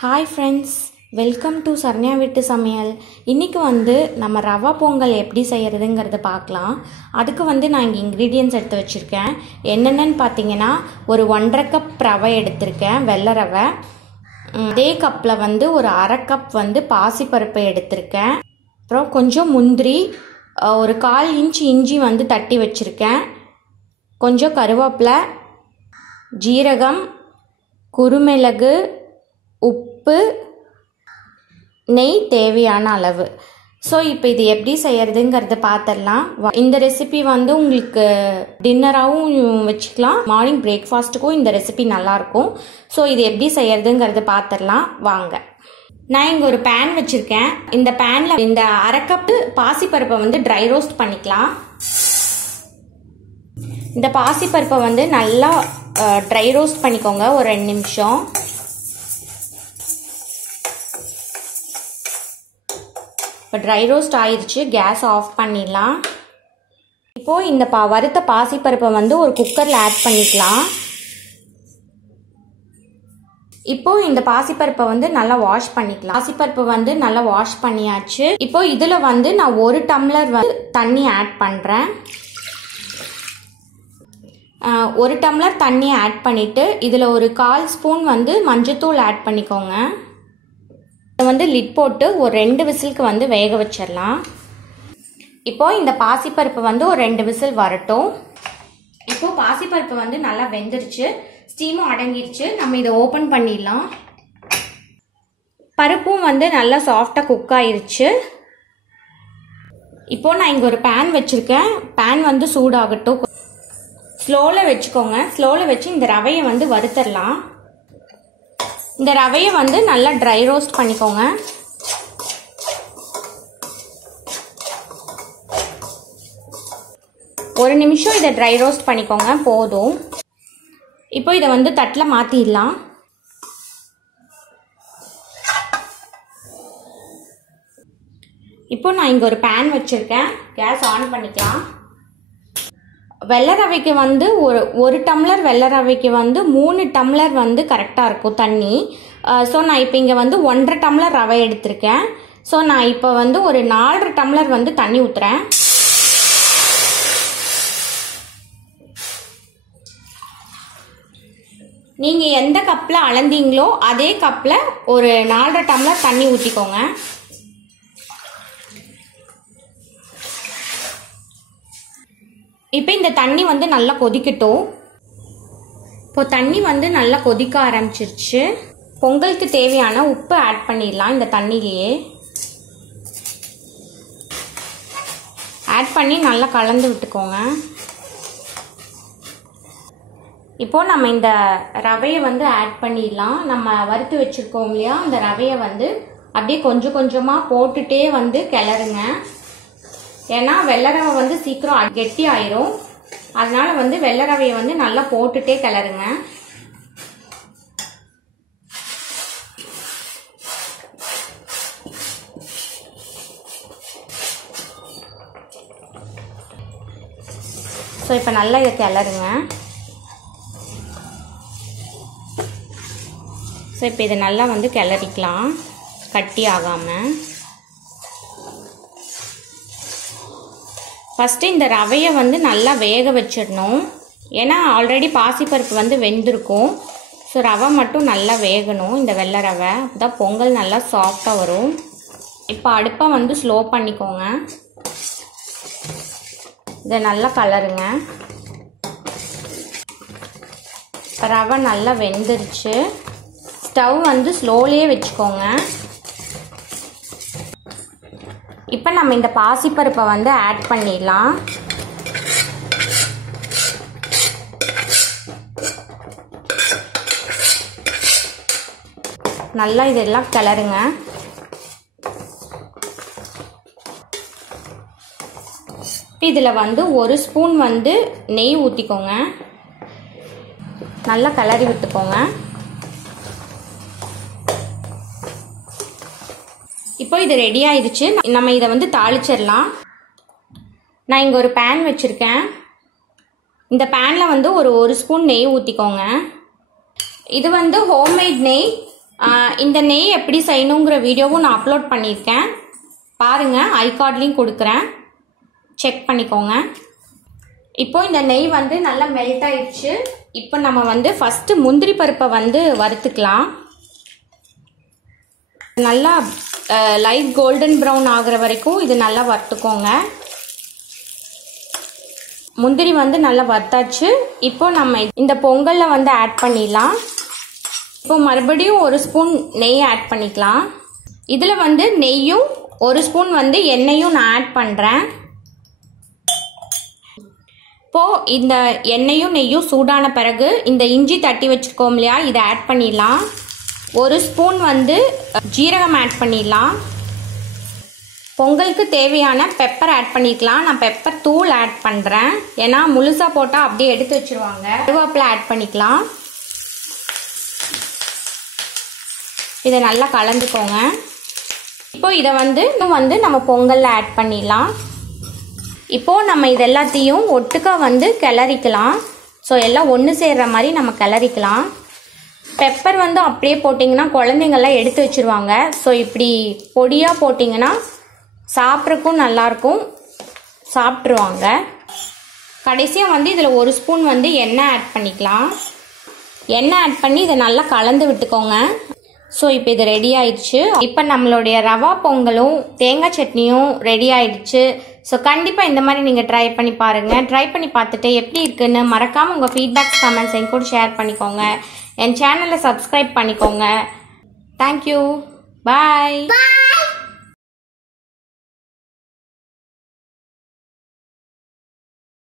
Hi friends, welcome to Saranya Veetu Samayal. இன்னைக்கு வந்து நம்ம ரவா பொங்கல் எப்படி செய்யறதுங்கறத பார்க்கலாம். அதுக்கு நான் இங்க ingredients எடுத்து வச்சிருக்கேன். என்னென்னன்னு பாத்தீங்கன்னா ஒரு 1.5 கப் ரவை எடுத்துர்க்கேன், வெள்ளை ரவை. அதே கப்ல ஒரு 1/2 கப் பாசிப்பருப்பு எடுத்துர்க்கேன். அப்புறம் கொஞ்சம் முந்திரி, ஒரு 1/4 இன்ச் இஞ்சி தட்டி வச்சிருக்கேன். கொஞ்சம் கருவேப்பிலை, ஜீரகம், குருமிளகு, உப்பு, நெய் தேவையான அளவு. ஸோ இப்போ இது எப்படி செய்யறதுங்கிறத பார்த்துடலாம். இந்த ரெசிபி உங்களுக்கு டின்னராகவும் வச்சுக்கலாம், மார்னிங் பிரேக்ஃபாஸ்ட்டுக்கும் இந்த ரெசிபி நல்லாயிருக்கும். ஸோ இது எப்படி செய்யறதுங்கிறத பார்த்துடலாம் வாங்க. நான் இங்கே ஒரு பேன் வச்சுருக்கேன். இந்த பேனில் இந்த 1/2 கப்பு பாசிப்பருப்பை ட்ரை ரோஸ்ட் பண்ணிக்கலாம். இந்த பாசிப்பருப்பை நல்லா ட்ரை ரோஸ்ட் பண்ணிக்கோங்க ஒரு 2 நிமிஷம். இப்போ ட்ரை ரோஸ்ட் ஆயிடுச்சு, கேஸ் ஆஃப் பண்ணிடலாம். இப்போது இந்த வறுத்த பாசிப்பருப்பை ஒரு குக்கரில் ஆட் பண்ணிக்கலாம். இப்போது இந்த பாசிப்பருப்பை நல்லா வாஷ் பண்ணிக்கலாம். பாசிப்பருப்பு நல்லா வாஷ் பண்ணியாச்சு. இப்போ இதில் நான் 1 டம்ளர் தண்ணி ஆட் பண்ணுறேன். 1 டம்ளர் தண்ணி ஆட் பண்ணிவிட்டு இதில் ஒரு 1/4 ஸ்பூன் மஞ்சத்தூள் ஆட் பண்ணிக்கோங்க. லிட் போட்டு ஒரு 2 விசிலுக்கு வேக வச்சிடலாம். இப்போ இந்த பாசிப்பருப்பு ஒரு 2 விசில் வரட்டும். இப்போ பாசிப்பருப்பு நல்லா வெந்துருச்சு, ஸ்டீமும் அடங்கிருச்சு. நம்ம இதை ஓப்பன் பண்ணிடலாம். பருப்பும் நல்லா சாஃப்டாக குக் ஆயிருச்சு. இப்போ நான் இங்கே ஒரு பேன் வச்சிருக்கேன். பேன் சூடாகட்டும். ஸ்லோவில் வச்சுக்கோங்க. ஸ்லோவில் வச்சு இந்த ரவையை வறுத்தரலாம். இந்த ரவையை நல்லா ட்ரை ரோஸ்ட் பண்ணிக்கோங்க. ஒரு நிமிஷம் இதை ட்ரை ரோஸ்ட் பண்ணிக்கோங்க, போதும். இப்போ இதை தட்டில் மாற்றிடலாம். இப்போ நான் இங்கே ஒரு பேன் வச்சுருக்கேன். கேஸ் ஆன் பண்ணிக்கலாம். வெள்ளை ரவைக்கு ஒரு டம்ளர் வெள்ளை ரவைக்கு 3 டம்ளர் கரெக்டாக இருக்கும் தண்ணி. ஸோ நான் இப்போ இங்கே 1.5 டம்ளர் ரவை எடுத்திருக்கேன். ஸோ நான் இப்போ ஒரு 4 டம்ளர் தண்ணி ஊற்றுறேன். நீங்கள் எந்த கப்பில் அளந்தீங்களோ அதே கப்பில் ஒரு 4 டம்ளர் தண்ணி ஊற்றிக்கோங்க. இப்போ இந்த தண்ணி நல்லா கொதிக்கட்டும். இப்போ தண்ணி நல்லா கொதிக்க ஆரம்பிச்சிருச்சு. பொங்கலுக்கு தேவையான உப்பு ஆட் பண்ணிடலாம். இந்த தண்ணியிலேயே ஆட் பண்ணி நல்லா கலந்து விட்டுக்கோங்க. இப்போ நம்ம இந்த ரவையை ஆட் பண்ணிடலாம். நம்ம வறுத்து வச்சிருக்கோம் இல்லையா, அந்த ரவையை அப்படியே கொஞ்சம் கொஞ்சமாக போட்டுட்டே கிளறுங்க. ஏன்னா வெள்ளை ரவை சீக்கிரம் கெட்டி ஆயிரும். அதனால வெள்ளை ரவையை நல்லா போட்டுட்டே கிளறுங்க. ஸோ இப்போ நல்லா இதை கிளறுங்க. ஸோ இப்போ இதை நல்லா கிளறிக்கலாம், கட்டி ஆகாமல். ஃபஸ்ட்டு இந்த ரவையை நல்லா வேக வச்சிடணும். ஏன்னா ஆல்ரெடி பாசிப்பருப்பு வெந்திருக்கும். ஸோ ரவை மட்டும் நல்லா வேகணும், இந்த வெள்ளை ரவை. அப்போதான் பொங்கல் நல்லா சாஃப்டாக வரும். இப்போ அடுப்பை ஸ்லோ பண்ணிக்கோங்க. இதை நல்லா கலருங்க. ரவை நல்லா வெந்துருச்சு. ஸ்டவ் ஸ்லோலியே வச்சுக்கோங்க. இப்போ நம்ம இந்த பாசிப்பருப்பை ஆட் பண்ணிடலாம். நல்லா இதெல்லாம் கிளறுங்க. இதில் 1 ஸ்பூன் நெய் ஊற்றிக்கோங்க. நல்லா கிளறி விட்டுக்கோங்க. இப்போ இது ரெடி ஆயிடுச்சு. நம்ம இதை தாளிச்சிடலாம். நான் இங்கே ஒரு பேன் வச்சுருக்கேன். இந்த பேனில் ஒரு ஸ்பூன் நெய் ஊற்றிக்கோங்க. இது ஹோம்மேட் நெய். இந்த நெய் எப்படி செய்யணுங்கிற வீடியோவும் நான் அப்லோட் பண்ணியிருக்கேன், பாருங்கள். ஐகார்ட்லேயும் கொடுக்குறேன், செக் பண்ணிக்கோங்க. இப்போ இந்த நெய் வந்து நல்லா மெல்ட் ஆயிடுச்சு. இப்போ நம்ம வந்து ஃபஸ்ட்டு முந்திரி பருப்பை வந்து வறுத்துக்கலாம். நல்லா லைட் கோல்டன் ப்ரௌன் ஆகிற வரைக்கும் இது நல்லா வறுத்துக்கோங்க. முந்திரி வந்து நல்லா வறுத்தாச்சு. இப்போ நம்ம இந்த பொங்கலில் வந்து ஆட் பண்ணிடலாம். இப்போ மறுபடியும் 1 ஸ்பூன் நெய் ஆட் பண்ணிக்கலாம். இதில் வந்து நெய்யும் 1 ஸ்பூன் வந்து எண்ணெயும் நான் ஆட் பண்ணுறேன். இப்போது இந்த எண்ணெயும் நெய்யும் சூடான பிறகு இந்த இஞ்சி தட்டி வச்சுருக்கோம் இல்லையா, இதை ஆட் பண்ணிடலாம். 1 ஸ்பூன் வந்து ஜீரகம் ஆட் பண்ணிடலாம். பொங்கலுக்கு தேவையான பெப்பர் ஆட் பண்ணிக்கலாம். நான் பெப்பர் தூள் ஆட் பண்ணுறேன், ஏன்னா முழுசாக போட்டால் அப்படியே எடுத்து வச்சுருவாங்க. கருவேப்பிலை ஆட் பண்ணிக்கலாம். இதை நல்லா கலந்துக்கோங்க. இப்போ இதை வந்து நம்ம பொங்கலில் ஆட் பண்ணிடலாம். இப்போது நம்ம இது எல்லாத்தையும் ஒட்டுக்கா வந்து கிளறிக்கலாம். ஸோ எல்லாம் ஒன்று சேர்கிற மாதிரி நம்ம கிளறிக்கலாம். பெப்பர் வந்து அப்படியே போட்டிங்கன்னா குழந்தைங்கள்லாம் எடுத்து வச்சுருவாங்க. ஸோ இப்படி பொடியாக போட்டிங்கன்னா சாப்பிட்றக்கும் நல்லாயிருக்கும், சாப்பிட்ருவாங்க. கடைசியாக வந்து இதில் 1 ஸ்பூன் வந்து எண்ணெய் ஆட் பண்ணிக்கலாம். எண்ணெய் ஆட் பண்ணி இதை நல்லா கலந்து விட்டுக்கோங்க. ஸோ இப்போ இது ரெடி ஆயிடுச்சு. இப்போ நம்மளுடைய ரவா பொங்கலும் தேங்காய் சட்னியும் ரெடி ஆயிடுச்சு. ஸோ கண்டிப்பாக இந்த மாதிரி நீங்கள் ட்ரை பண்ணி பாருங்கள். ட்ரை பண்ணி பார்த்துட்டு எப்படி இருக்குன்னு மறக்காமல் உங்கள் ஃபீட்பேக்ஸ் கமெண்ட்ஸ் என் கூட ஷேர் பண்ணிக்கோங்க. என் சேனலை சப்ஸ்கிரைப் பண்ணிக்கோங்க. தேங்க்யூ. பாய்.